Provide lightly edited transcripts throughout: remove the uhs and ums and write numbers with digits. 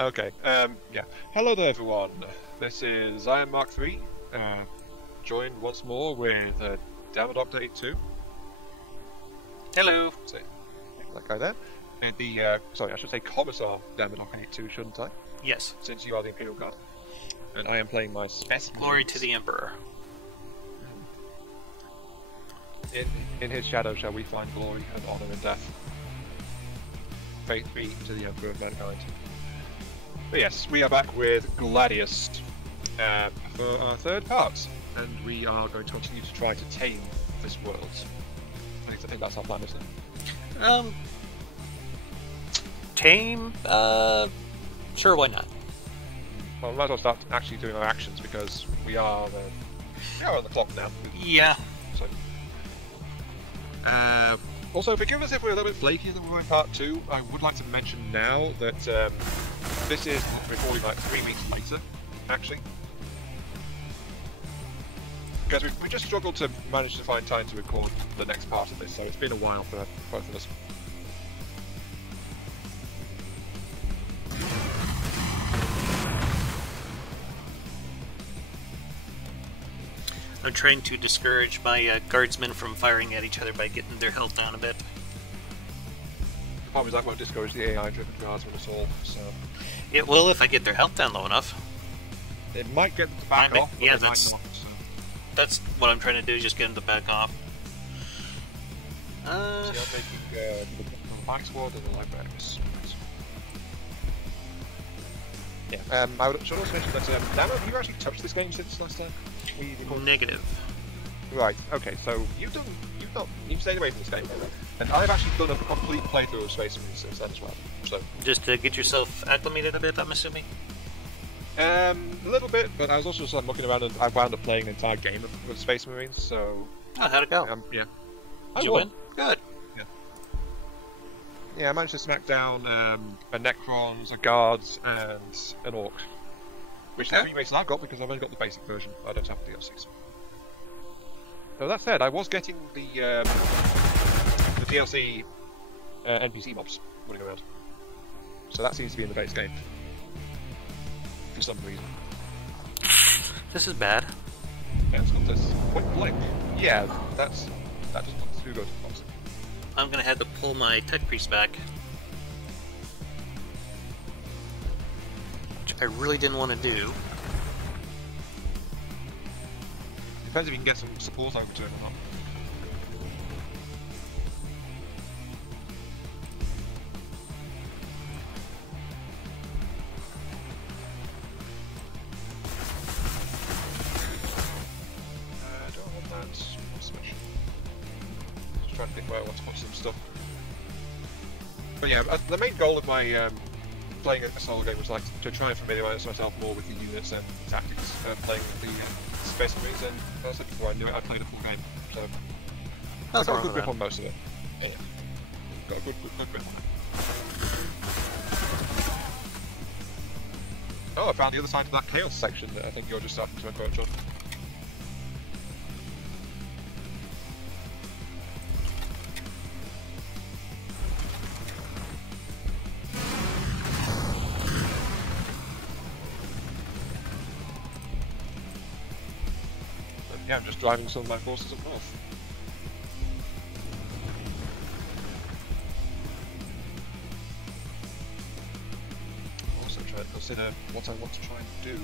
Okay, yeah. Hello there, everyone. This is Aiyon Mark III, joined once more with Dama Doctor 82. Hello. So, that guy there. And sorry, I should say Commissar Dama Doctor 82, shouldn't I? Yes. Since you are the Imperial Guard. And I am playing my specimen. Glory to the Emperor. In his shadow shall we find glory and honour and death. Faith be to the Emperor of mankind. But yes, we are back with Gladius for our third part, and we are going to continue to try to tame this world. I think that's our plan, isn't it? Tame? Sure, why not? Well, we might as well start actually doing our actions because we are on the clock now. Yeah. So, also, forgive us if we're a little bit flakier than we were in part 2. I would like to mention now that this is recording like 3 weeks later, actually. Because we just struggled to manage to find time to record the next part of this, so it's been a while for both of us. I'm trying to discourage my guardsmen from firing at each other by getting their health down a bit. The problem is that won't discourage the AI-driven guardsmen at all, so... It will if I get their health down low enough. It might get them to back off, yeah, that's what I'm trying to do, just get them to back off. So I'm making the Black Squad and the Librarians. Yeah, I should also mention that, Dama, have you actually touched this game since last time? Negative. Right, okay, so you've stayed away from this game, and I've actually done a complete playthrough of Space Marine since then as well. So just to get yourself acclimated a bit, I'm assuming? A little bit, but I was also just looking around and I wound up playing an entire game of Space Marines, so... Oh, how'd it go? Yeah. Did you win? Good. Yeah, I managed to smack down a Necrons, a Guards, and an Orc. Which is the 3 races I've got because I've only got the basic version. I don't have the DLCs. So that said, I was getting the DLC NPC mobs running around. So that seems to be in the base game. For some reason. This is bad. Yeah, it's got this point blank. Yeah, that doesn't look too good. I'm gonna have to pull my Tech Priest back. Which I really didn't want to do. Depends if you can get some support over to him or not. Do I want that? Switch. Just trying to think where I want to put some stuff. But yeah, the main goal of my playing a solo game was like to try and familiarise myself more with the units and the tactics playing with the Space Marines, and as I said before, I knew it, I played a full game, so I got a good grip on most of it. Yeah. Got a good grip on it. Oh, I found the other side of that chaos section that I think you're just starting to encroach on. Yeah, I'm just driving some of my forces up north. Also try to consider what I want to try and do.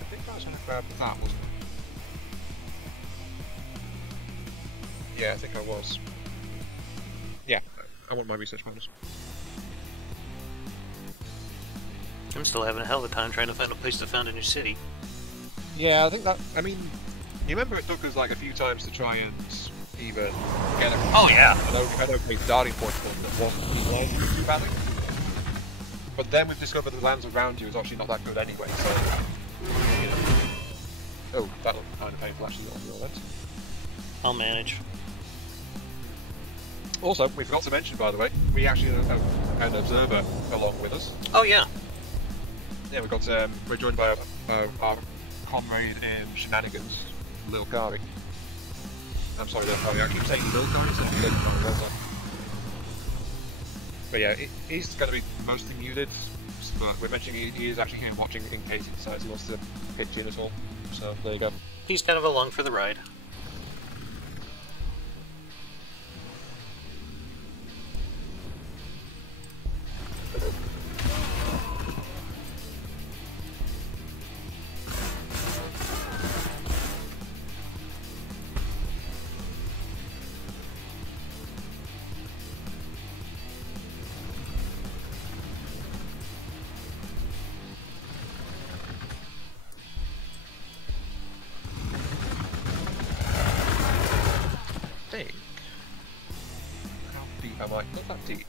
I think I was going to grab that, wasn't I? Yeah, I think I was. Yeah, I want my research bonus. I'm still having a hell of a time trying to find a place to found a new city. Yeah, I think that, I mean, you remember it took us like a few times to try and even get it. Oh yeah! I know a starting point for them that wasn't utilized too badly. But then we've discovered the lands around you is actually not that good anyway, so... You know. Oh, that looked kind of painful actually on your end. I'll manage. Also, we forgot to mention, by the way, we actually have an observer along with us. Oh yeah! Yeah, we've got, we're joined by our comrade in shenanigans, Lil Kari. I'm sorry, Lil Kari, I keep saying Lil Kari, so Lil Kari, well done. But yeah, he's going to be mostly muted, but we're mentioning he is actually here watching in case he decides he wants to pitch in at all. So there you go. He's kind of along for the ride. How deep am I? Not that deep.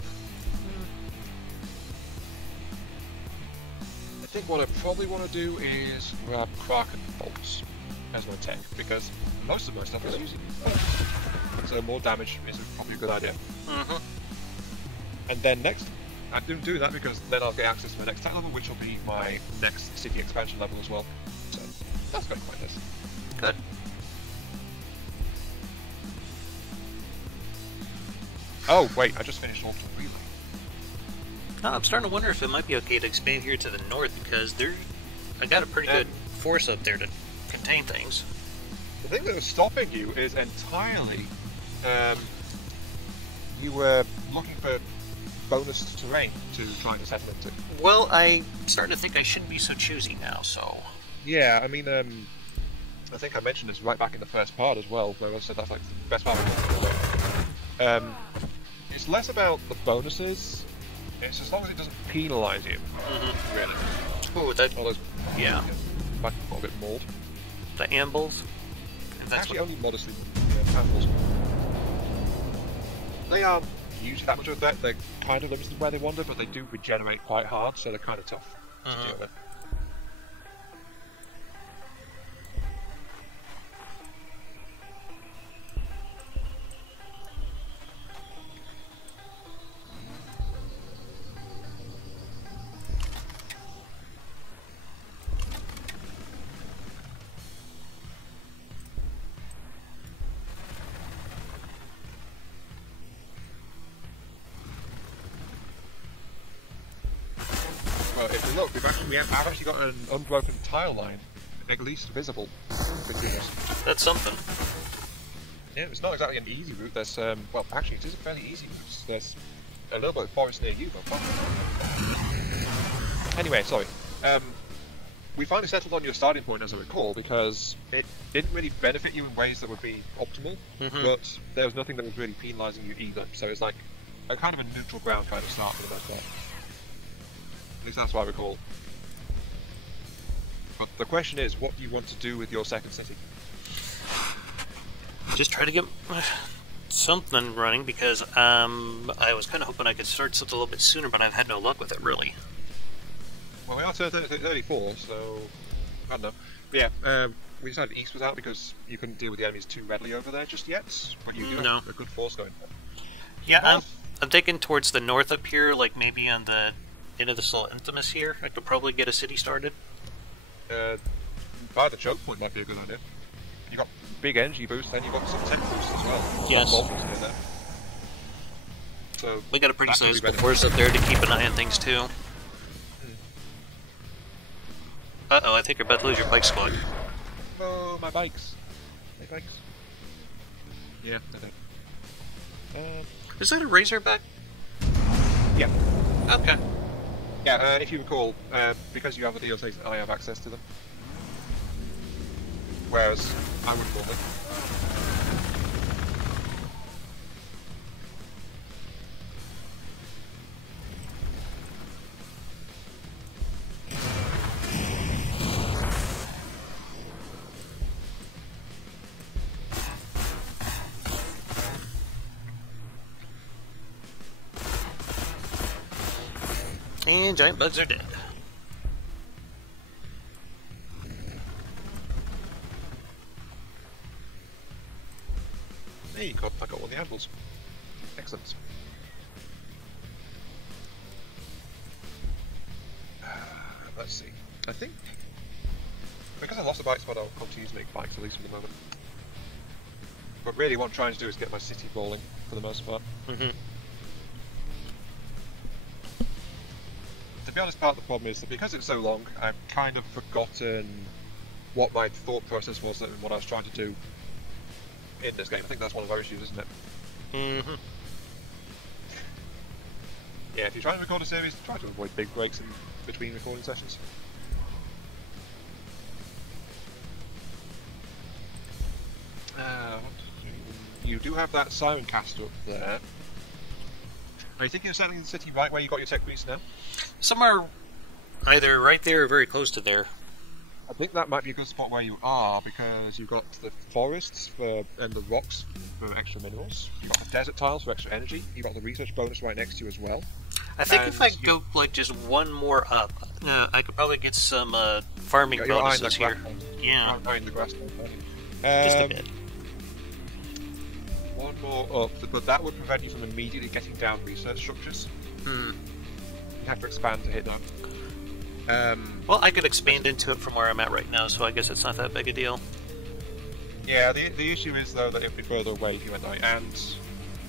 I think what I probably want to do is grab Kraken bolts as my tech, because most of my stuff is using bolts. So more damage is probably a good idea. And then next, I didn't do that because then I'll get access to my next tech level, which will be my next city expansion level as well. So that's going to be quite nice. Good. Oh wait, I just finished Ultra Relay. I'm starting to wonder if it might be okay to expand here to the north, because I got a pretty good force up there to contain things. The thing that was stopping you is entirely you were looking for bonus terrain to try to settle into. Well, I'm starting to think I shouldn't be so choosy now, so... Yeah, I mean, I think I mentioned this right back in the first part as well, where I said that's like the best part of it. It's less about the bonuses, it's as long as it doesn't penalise you, really. Ooh, that... All those, yeah. Might be a bit mauled. The ambles? Actually, only modestly ambles. They aren't usually that much of a threat, they're kind of limited where they wander, but they do regenerate quite hard, so they're kind of tough to deal with. Well, if you look, I've actually got an unbroken tile line, at least visible between us. That's something. Yeah, it's not exactly an easy route. There's, well, actually, it is a fairly easy route. There's a little bit of forest near you, though. Anyway, sorry. We finally settled on your starting point, as I recall, because it didn't really benefit you in ways that would be optimal, but there was nothing that was really penalising you either. So it's like a kind of a neutral ground kind of start for the most part. At least that's what I recall. But the question is, what do you want to do with your second city? Just try to get something running, because I was kind of hoping I could start something a little bit sooner, but I've had no luck with it, really. Well, we are 34, so I don't know. But yeah, we decided East was out because you couldn't deal with the enemies too readily over there just yet, but you do have a good force going for. Yeah, I'm thinking towards the north up here, like maybe on the end of this little Infamous here. I could probably get a city started. By the choke point might be a good idea. You got big energy boost, and you got some tech boost as well. Yes. So we got a pretty sizable force up there to keep an eye on things too. Uh-oh, I think you're about to lose your bike squad. Oh, my bikes. My bikes. Yeah, I know. Is that a Razorback? Yeah. Okay. Yeah, if you recall, because you have the DLCs, I have access to them. Whereas, I wouldn't normally. And giant bugs are dead. Hey, I got all the apples. Excellent. Let's see. I think because I lost the bike spot, I'll continue to make bikes at least for the moment. But really, what I'm trying to do is get my city rolling for the most part. to be honest, part of the problem is that because it's so long, I've kind of forgotten what my thought process was and what I was trying to do in this game. I think that's one of our issues, isn't it? Mm-hmm. Yeah, if you're trying to record a series, try to avoid big breaks in between recording sessions. You do have that siren caster up there. Are you thinking of settling the city right where you got your tech boost now? Somewhere either right there or very close to there. I think that might be a good spot where you are, because you've got the forests and the rocks for extra minerals. You've got the desert tiles for extra energy. You've got the research bonus right next to you as well. I think if I go like just one more up, I could probably get some farming bonuses here. Yeah. In the grass. Just a bit. One more up, but that would prevent you from immediately getting down research structures. You have to expand to hit that. Well, I could expand into it from where I'm at right now, so I guess it's not that big a deal. Yeah, the issue is though that it would be further away if you went right, and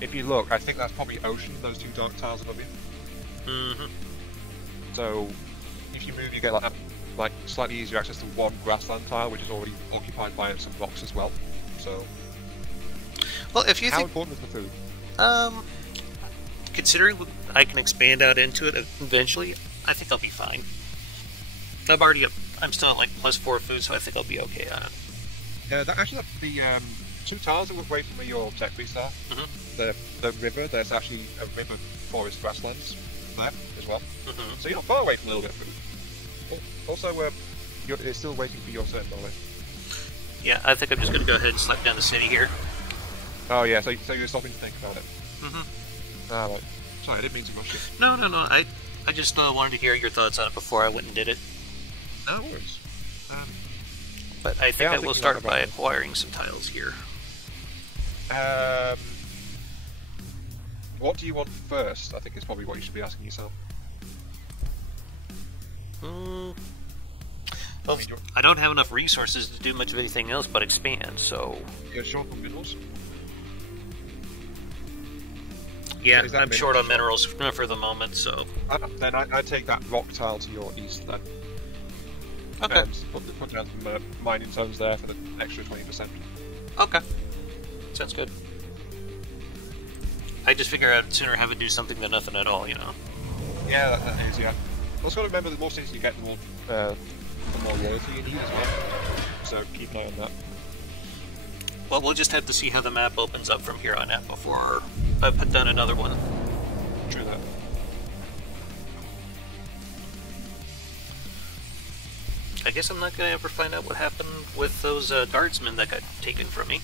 if you look, I think that's probably ocean, those two dark tiles above you. So, if you move, you get like slightly easier access to one grassland tile, which is already occupied by some rocks as well. So, well, if you how think, important is the food? Considering I can expand out into it eventually, I think I'll be fine. I'm still at like +4 food, so I think I'll be okay on it. The two tiles away from where your tech beasts are, the river, there's actually a river forest grasslands there as well. So you're not far away from a little bit of food. Also, it's still waiting for your turn, by the way. Yeah, I think I'm just going to go ahead and slap down the city here. Oh yeah, so you're stopping to think about it. Ah, right. Sorry, I didn't mean to rush you. No. I just wanted to hear your thoughts on it before I went and did it. No worries. But I think I will start by acquiring some tiles here. What do you want first? I think is probably what you should be asking yourself. Well, I don't have enough resources to do much of anything else but expand, so... You're short on minerals? Yeah, I'm short on minerals for the moment, so... Then I'd take that rock tile to your east, then. Okay. Put down some mining zones there for the extra 20%. Okay. Sounds good. I just figure I'd sooner have it do something than nothing at all, you know? Yeah, that is, yeah. Also got to remember the more cities you get, the more loyalty you need as well. So keep an eye on that. Well, we'll just have to see how the map opens up from here on out before I put down another one. True that. I guess I'm not going to ever find out what happened with those guardsmen that got taken from me.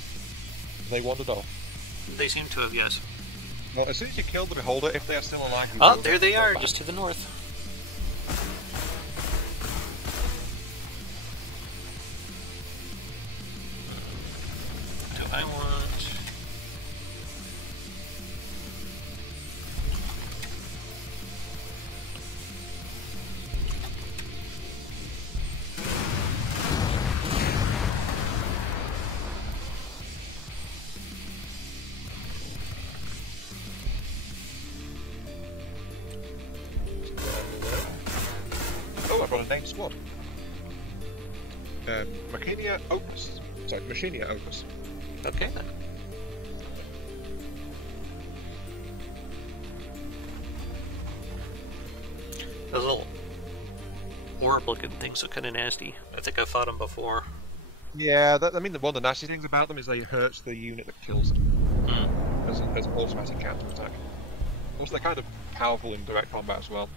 They wandered off. They seem to have, yes. Well, as soon as you kill the beholder, if they are still alive... Oh, there they are, just to the north. Do I want... named squad. Machinia Opus. Sorry, Machinia Opus. Okay then. Those little orb-looking things are kind of nasty. I think I fought them before. Yeah, I mean, one of the nasty things about them is they hurt the unit that kills them. As an automatic counter-attack. Also, they're kind of powerful in direct combat as well.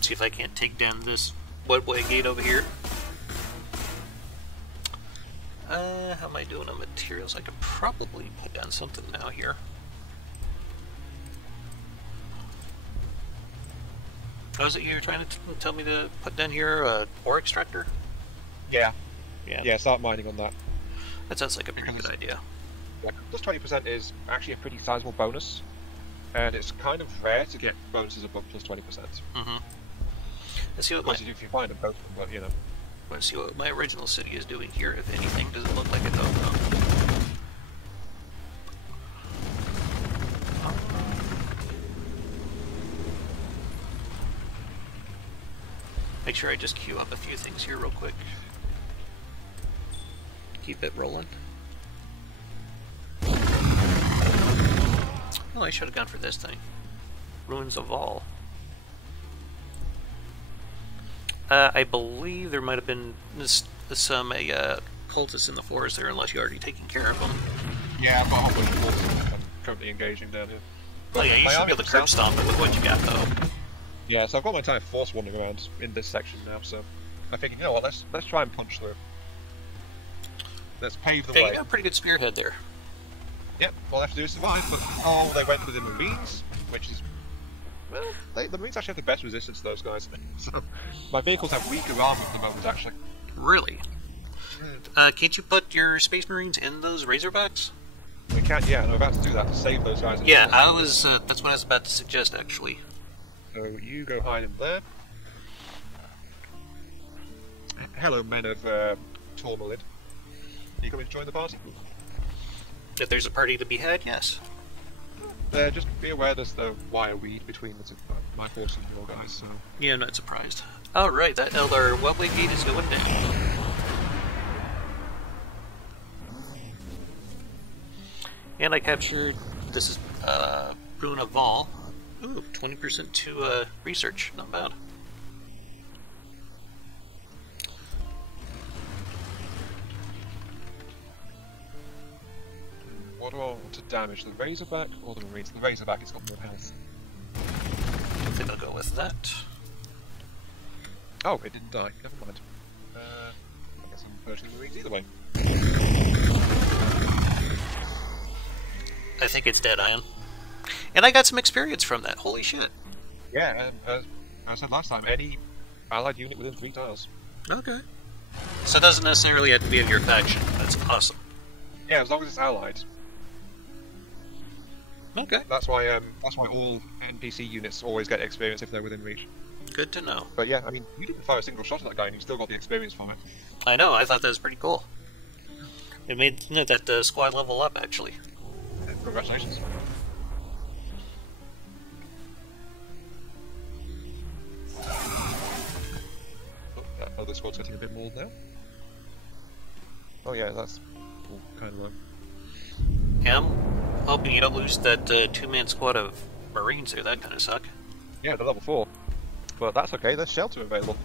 See if I can't take down this webway gate over here. How am I doing on materials? I could probably put down something now here. Oh, is it you were trying to tell me to put down here? Ore extractor? Yeah. Yeah, start mining on that. That sounds like a pretty good idea. Yeah, plus 20% is actually a pretty sizable bonus, and it's kind of rare to get bonuses above plus 20%. Let's see what if you find them both, but you know. Let's see what my original city is doing here, if anything. Does it look like it? Oh, no. Make sure I just queue up a few things here real quick. Keep it rolling. Oh, I should have gone for this thing. Ruins of All. I believe there might have been some cultists in the forest there, unless you already taken care of them. Yeah, I've got a whole bunch of cultists I'm currently engaging down here. Oh yeah, you should be able to curb stomp it with what you got, though. Yeah, so I've got my entire force wandering around in this section now, so I figured, you know what, let's try and punch through. Let's pave the way. You got a pretty good spearhead there. Yep, all I have to do is survive, but oh, they went with the Marines, which is... Well, the Marines actually have the best resistance to those guys. So, my vehicles have weaker armor at the moment, actually. Really? Can't you put your Space Marines in those Razorbacks? We can't, yeah, and I'm about to do that to save those guys. Yeah, that's what I was about to suggest, actually. So, you go hide in there. Hello, men of Tourmaline. You coming to join the party? If there's a party to be had, yes. Just be aware there's the wire weed between my force and your guys, so... Yeah, I'm not surprised. Alright, that Elder Wellway Gate is going down. And I captured... This is, Ruin of Vol. Ooh, 20% to, research. Not bad. What do I want to damage? The Razorback or the Marines? The Razorback has got more health. I think I'll go with that. Oh, it didn't die. Never mind. I guess I'm purchasing the Marines either way. I think it's dead, Aiyon. And I got some experience from that. Holy shit. Yeah, as I said last time, any allied unit within 3 tiles. Okay. So it doesn't necessarily have to be of your faction. That's awesome. Yeah, as long as it's allied. Okay. That's why all NPC units always get experience if they're within reach. Good to know. But yeah, I mean, you didn't fire a single shot at that guy and you still got the experience from it. I know, I thought that was pretty cool. It made that squad level up, actually. Yeah, congratulations. Oh, that other squad's getting a bit mauled now. Oh yeah, that's kind of low. Yeah, I'm hoping you don't lose that 2-man squad of Marines there. That kind of suck. Yeah, they're level 4. But that's okay, there's shelter available.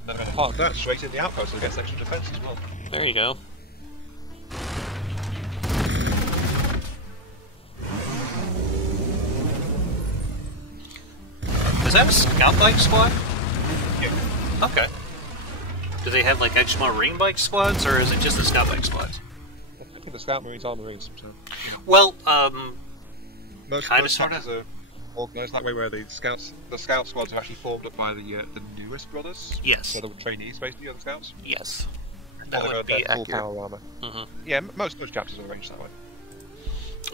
And then I'm going to park that straight in the outpost so it gets extra defense as well. There you go. Is that a scout bike squad? Yeah. Okay. Do they have like extra Marine bike squads, or is it just the scout bike squads? I think the scout marines are marines. So, yeah. Well, most squads are organised that way, where the scout squads are actually formed up by the newest brothers. Yes. So the trainees, basically, are the scouts. Yes. That would be full accurate. power armor. Mm-hmm. Yeah, most chapters are arranged that way.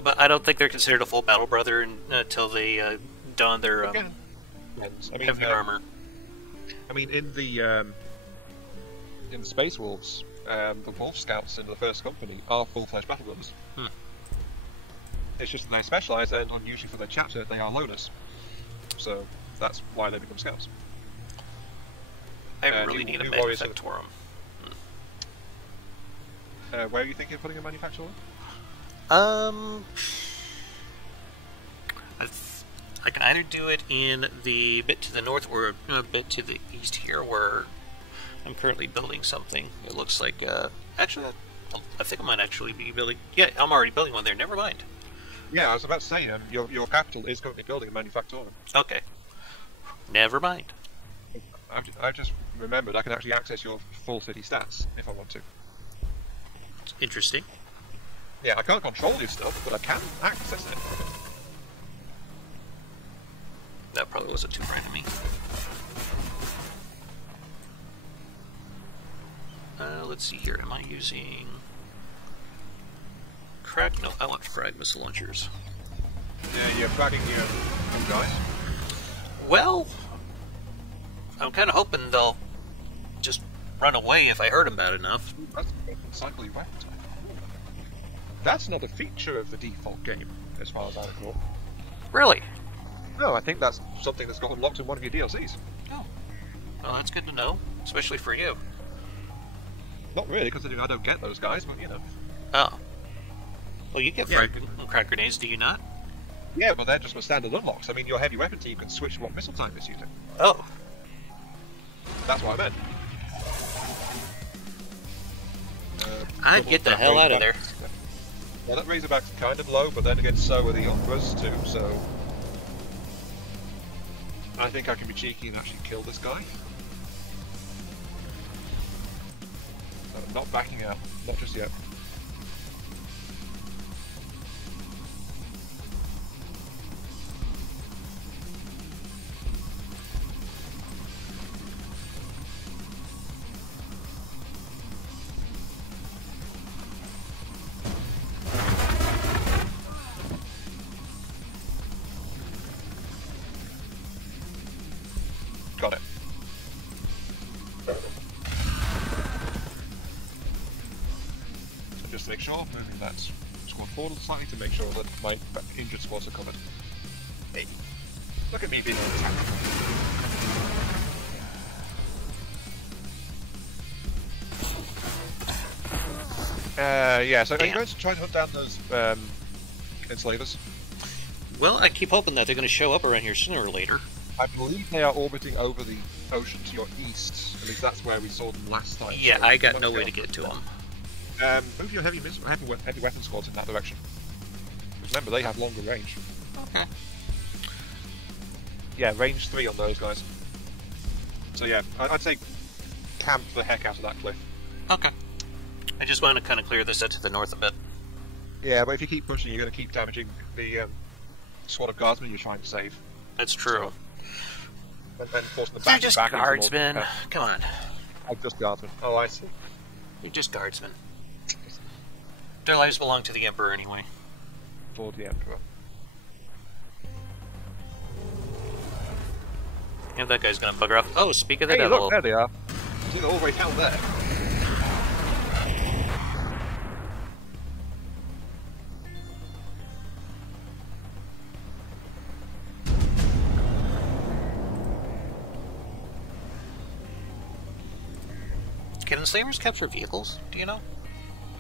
But I don't think they're considered a full battle brother until they don their heavy armor. I mean, in the Space Wolves, the Wolf Scouts in the First Company are full-fledged battle brothers. Hmm. It's just that they specialise, and usually for their chapter, they are loners. So that's why they become scouts. I really need a manufactorum. Where are you thinking of putting a manufacturer? I can either do it in the bit to the north or a bit to the east here, where I'm currently building something. It looks like, actually, I think I might actually be building... Yeah, I'm already building one there, never mind. Yeah, I was about to say, your capital is currently building a manufactorum. Okay. Never mind. I've just remembered I can actually access your full city stats, if I want to. Interesting. Yeah, I can't control your stuff, but I can access it. That probably wasn't too bright of me. Let's see here. Am I using... Crack? No, I want frag missile launchers. Yeah, you're fragging your guys. Well, I'm kind of hoping they'll just run away if I hurt them bad enough. Cycle your weapons. That's not a feature of the default game, as far as I recall. Really? No, I think that's something that's got unlocked in one of your DLCs. Oh. Well, that's good to know, especially for you. Not really, considering I don't get those guys, but you know. Oh. Well, you get frag grenades, do you not? Yeah, but they're just for standard unlocks. I mean, your heavy weapon team can switch what missile type it's using. Oh. That's what I meant. I'd get the hell out of there. Yeah, that Razorback's kind of low, but then again, so are the Umbras too, so... I think I can be cheeky and actually kill this guy. So, not backing out, not just yet. Got it. So just to make sure, moving that squad forward slightly to make sure that my injured squads are covered. Hey, look at me being attacked. Yeah, so are you going to try and hunt down those enslavers? Well, I keep hoping that they're going to show up around here sooner or later. I believe they are orbiting over the ocean to your east. At least that's where we saw them last time. Yeah, so I got no way to get to them. Move your heavy weapon squads in that direction. Remember, they have longer range. Okay. Yeah, range 3 on those guys. So yeah, I'd say camp the heck out of that cliff. Okay. I just want to kind of clear this out to the north a bit. Yeah, but if you keep pushing, you're going to keep damaging the squad of guardsmen you're trying to save. That's true. And forcing the They're back just back guardsmen. Come on. I'm just guardsmen. Oh, I see. You're just guardsmen. Their lives belong to the Emperor anyway. For the Emperor. Yeah, that guy's gonna bugger off. Oh, speak of the Hey, devil. look, there they are. See, they're all the way down there. Can enslavers capture vehicles? Do you know?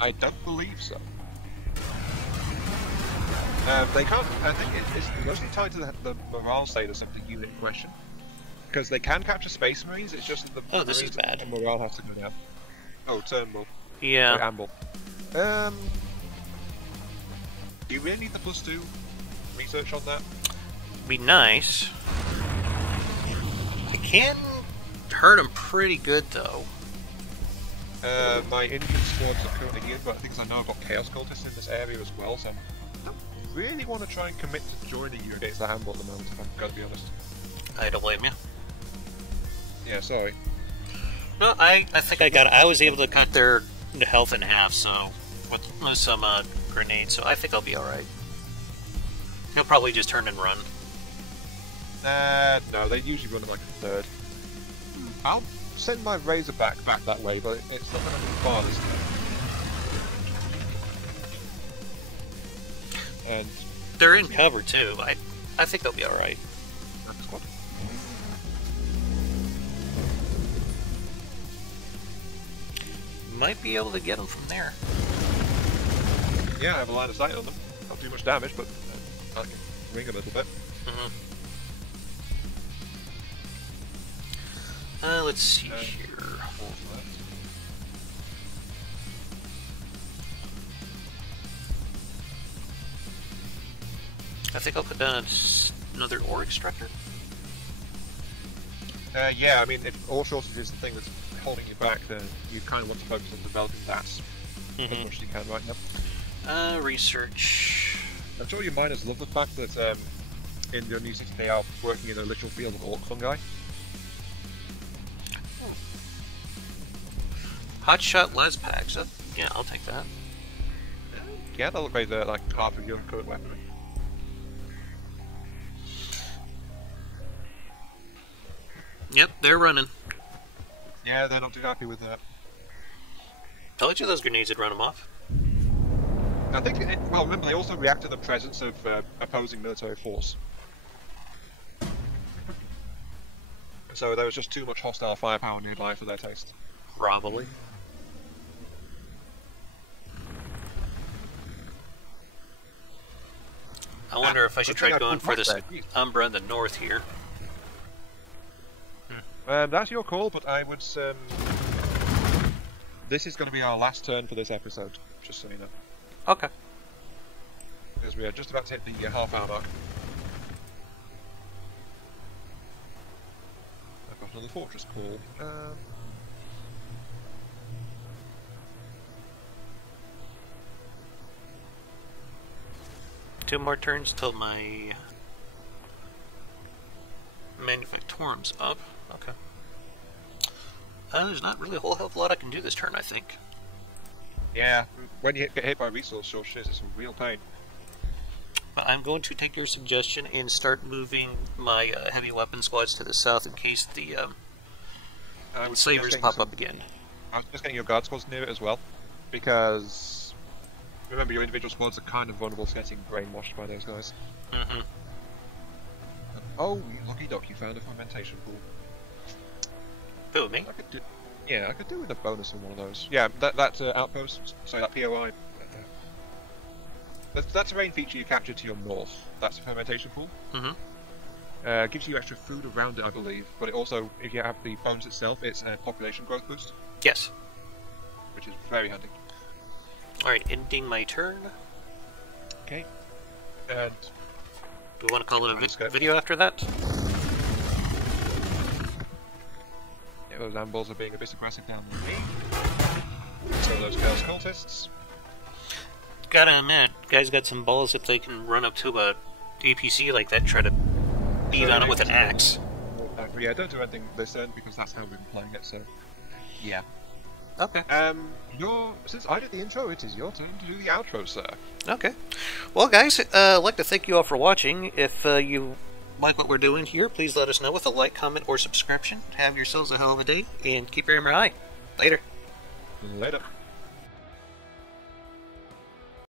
I don't believe so. They can't. I think it's mostly tied to the morale status of the unit in question. Because they can capture space marines, it's just that the Oh, this is bad. morale has to go down. Oh, Turnbull. Yeah. Or Amble. Do you really need the +2 research on that? Be nice. It can hurt them pretty good, though. My Indian squads are currently here, but I think I know I've got Chaos Cultists in this area as well, so I don't really want to try and commit to joining you against the Amble at the moment, if I'm going to be honest. I don't blame you. Yeah, sorry. No, I think I was able to cut their health in half, so with some grenades, so I think I'll be alright. He'll probably just turn and run. No, they usually run like a third. I'll send my Razorback back that way, but it's not going to be far this time. And they're in cover too. I think they'll be alright. Squad. Might be able to get them from there. Yeah, I have a line of sight on them. Not too much damage, but I can ring a little bit. Let's see here. I think I'll put down another ore extractor. Yeah, I mean, if ore shortage is the thing that's holding you back, then you kind of want to focus on developing that as much as you can right now. Research. I'm sure your miners love the fact that in the New City they are working in a literal field of orc fungi. Hotshot les packs. Yeah, I'll take that. Yeah, that'll raise like half of your current weaponry. Yep, they're running. Yeah, they're not too happy with that. Told you those grenades would run them off. I think, well, remember, they also react to the presence of opposing military force. So there was just too much hostile firepower nearby for their taste. Probably. I wonder if I should try going for this Umbra in the north here. That's your call, but I would... This is going to be our last turn for this episode, just so you know. Okay. Because we are just about to hit the half-hour mark. I've got another fortress call. Two more turns till my Manufactorum's up. Okay. There's not really a whole hell of a lot I can do this turn, I think. Yeah, when you get hit by resource shortages, it's a real pain. But I'm going to take your suggestion and start moving my heavy weapon squads to the south in case the slavers pop up again. I was just getting your guard squads near it as well, because remember your individual squads are kind of vulnerable to getting brainwashed by those guys. Mm-hmm. Oh, you lucky duck, you found a fermentation pool. Who, me? I could do with a bonus on one of those. Yeah, that outpost, sorry, that POI. That's a terrain feature you captured to your north. That's a fermentation pool. Mm-hmm. Gives you extra food around it, I believe, but it also, if you have the bones itself, it's a population growth boost. Yes. Which is very handy. Alright, ending my turn. Okay. And... do we want to call it a video after that? Yeah, those ambuls are being a bit aggressive down the lane. So those Chaos cultists. Gotta admit, guys got some balls if they can run up to a APC like that, try to beat on it with an axe. Yeah, don't do anything this turn because that's how we've been playing it, so... yeah. Okay. Since I did the intro, it is your turn to do the outro, sir. Okay. Well, guys, I'd like to thank you all for watching. If you like what we're doing here, please let us know with a like, comment, or subscription. Have yourselves a hell of a day, and keep your hammer high. Later. Later.